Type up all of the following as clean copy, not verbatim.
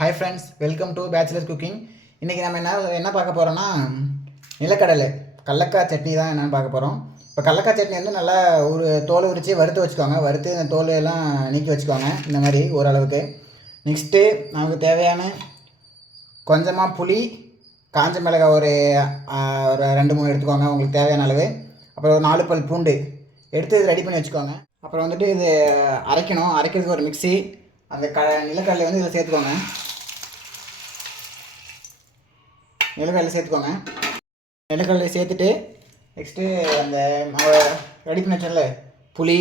Hi friends, welcome to bachelor cooking. இன்றைக்கி நம்ம என்ன பார்க்க போகிறோன்னா நிலக்கடலை கடலக்காய் சட்னி தான் என்னென்னு பார்க்க போகிறோம். இப்போ கடலக்காய் சட்னி வந்து நல்லா ஒரு தோல் உரித்து வறுத்து வச்சுக்கோங்க. வறுத்து இந்த தோல் எல்லாம் நீக்கி வச்சுக்கோங்க இந்த மாதிரி ஓரளவுக்கு. நெக்ஸ்ட்டு நமக்கு தேவையான கொஞ்சமாக புளி, காஞ்ச மிளகாய் ஒரு 2-3 எடுத்துக்கோங்க உங்களுக்கு தேவையான அளவு. அப்புறம் ஒரு 4 பல் பூண்டு எடுத்து இது ரெடி பண்ணி வச்சுக்கோங்க. அப்புறம் வந்துட்டு இது அரைக்கிறதுக்கு ஒரு மிக்ஸி. அந்த நிலக்கடலை வந்து இதில் சேர்த்துக்கோங்க. நிலக்கடலை சேர்த்துட்டு நெக்ஸ்ட்டு அந்த ரெடி பண்ணி வச்சோம்ல புளி,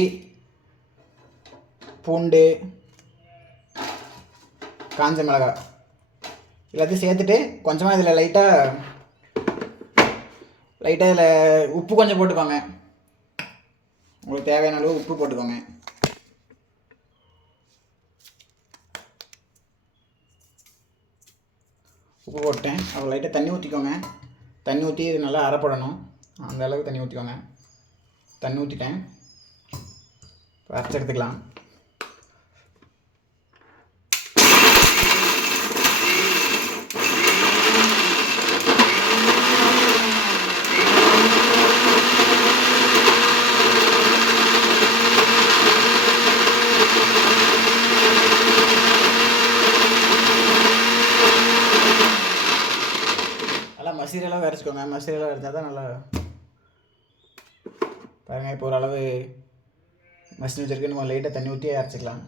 பூண்டு, காஞ்ச மிளகாய் எல்லாத்தையும் சேர்த்துட்டு கொஞ்சமாக இதில் லைட்டாக இதில் உப்பு கொஞ்சம் போட்டுக்கோங்க. உங்களுக்கு தேவையான அளவு உப்பு போட்டுக்கோங்க. உப்பு போட்டேன். அப்புறம் லைட்டாக தண்ணி ஊற்றிக்கோங்க. தண்ணி ஊற்றி இது நல்லா அரைப்படணும். அந்த அளவுக்கு தண்ணி ஊற்றிக்கோங்க. தண்ணி ஊற்றிட்டேன். அரைச்சி எடுத்துக்கலாம். மசீரெல்லாம் அரைச்சிக்கோங்க. மசீரெல்லாம் அரைச்சா தான் நல்லா பாருங்கள். இப்போ ஓரளவு மசின் வச்சுருக்கு. நம்ம லைட்டாக தண்ணி ஊற்றி அரைச்சிக்கலாம்.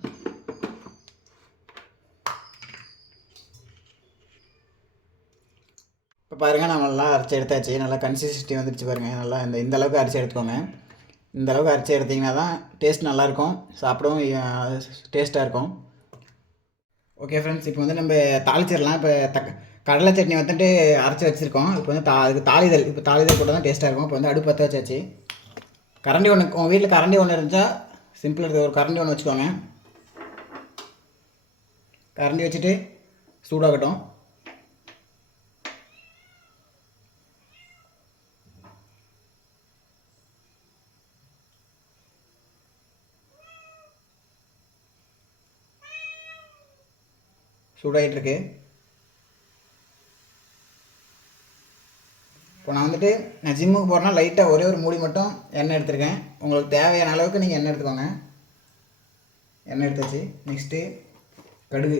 இப்போ பாருங்கள், நம்ம நல்லா அரைச்சி எடுத்தாச்சு. நல்லா கன்சிஸ்டன்சி வந்துடுச்சு பாருங்கள். நல்லா இந்த அளவுக்கு அரைச்சி எடுத்துக்கோங்க. இந்த அளவுக்கு அரைச்சி எடுத்திங்கன்னா தான் டேஸ்ட் நல்லாயிருக்கும், சாப்பிடவும் டேஸ்ட்டாக இருக்கும். ஓகே ஃப்ரெண்ட்ஸ், இப்போ வந்து நம்ம தாளிச்சிடலாம். இப்போ கடலை சட்னி வந்துட்டு அரைச்சி வச்சுருக்கோம். இப்போ வந்து அதுக்கு தாளிதல் கூட தான் டேஸ்ட்டாக இருக்கும். இப்போ வந்து அடுப்பு பற்ற வச்சாச்சு. கரண்டி ஒன்று, உங்கள் வீட்டில் கரண்டி ஒன்று இருந்தால் சிம்பிளாக இருக்குது. ஒரு கரண்டி ஒன்று வச்சுக்கோங்க. கரண்டி வச்சுட்டு சூடாகட்டும். சூடாகிட்டுருக்கு. இப்போ நான் ஜிம்முக்கு போகிறேன்னா லைட்டாக ஒரே ஒரு மூடி மட்டும் எண்ணெய் எடுத்துருக்கேன். உங்களுக்கு தேவையான அளவுக்கு நீங்கள் எண்ணெய் எடுத்துக்கோங்க. எண்ணெய் எடுத்தாச்சு. நெக்ஸ்ட்டு கடுகு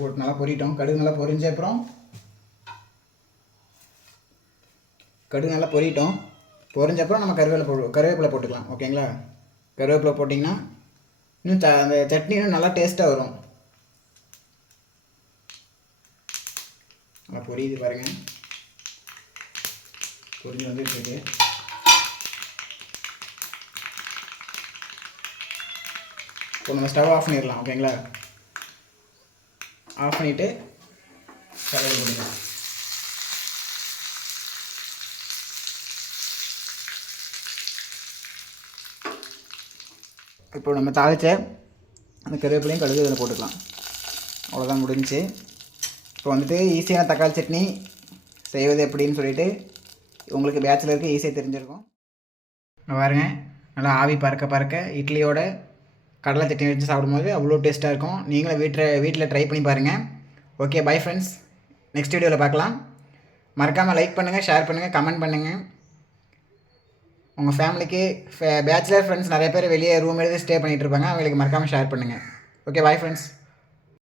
போட்டு நல்லா பொரிட்டோம். கடுகு நல்லா பொரிஞ்ச அப்புறம் நம்ம கருவேப்பிலை போட்டுக்கலாம். ஓகேங்களா? கருவேப்பிலை போட்டிங்கன்னா இன்னும் அந்த சட்னி இன்னும் நல்லா டேஸ்ட்டாக வரும். நல்லா பொரியுது பாருங்கள். பொரிஞ்சு வந்துட்டு இப்போ நம்ம ஸ்டவ் ஆஃப் பண்ணிடலாம். ஓகேங்களா? ஆஃப் பண்ணிவிட்டு கருவேப்பிலை போட்டுக்கலாம். இப்போ நம்ம தாளித்த அந்த கருவேப்பிலையும் கடுகு இதில் போட்டுக்கலாம். அவ்வளோதான், முடிஞ்சிச்சு. இப்போ வந்துட்டு ஈஸியான தக்காளி சட்னி செய்வது எப்படின்னு சொல்லிட்டு உங்களுக்கு பேச்சுலருக்கு ஈஸியாக தெரிஞ்சிருக்கும். பாருங்க, நல்லா ஆவி பறக்க இட்லியோட கடலை சட்னி வச்சு சாப்பிடும்போது அவ்வளோ டேஸ்ட்டாக இருக்கும். நீங்களும் வீட்டில் ட்ரை பண்ணி பாருங்கள். Okay, bye friends. நெக்ஸ்ட் வீடியோவில் பார்க்கலாம். மறக்காமல் லைக் பண்ணுங்கள், ஷேர் பண்ணுங்கள், கமெண்ட் பண்ணுங்கள். உங்கள் ஃபேமிலிக்கு பேச்சுலர் ஃப்ரெண்ட்ஸ் நிறைய பேர் வெளியே ரூம் எடுத்து ஸ்டே பண்ணிகிட்டு இருப்பாங்க. அவங்களுக்கு மறக்காமல் ஷேர் பண்ணுங்கள். Okay, bye friends.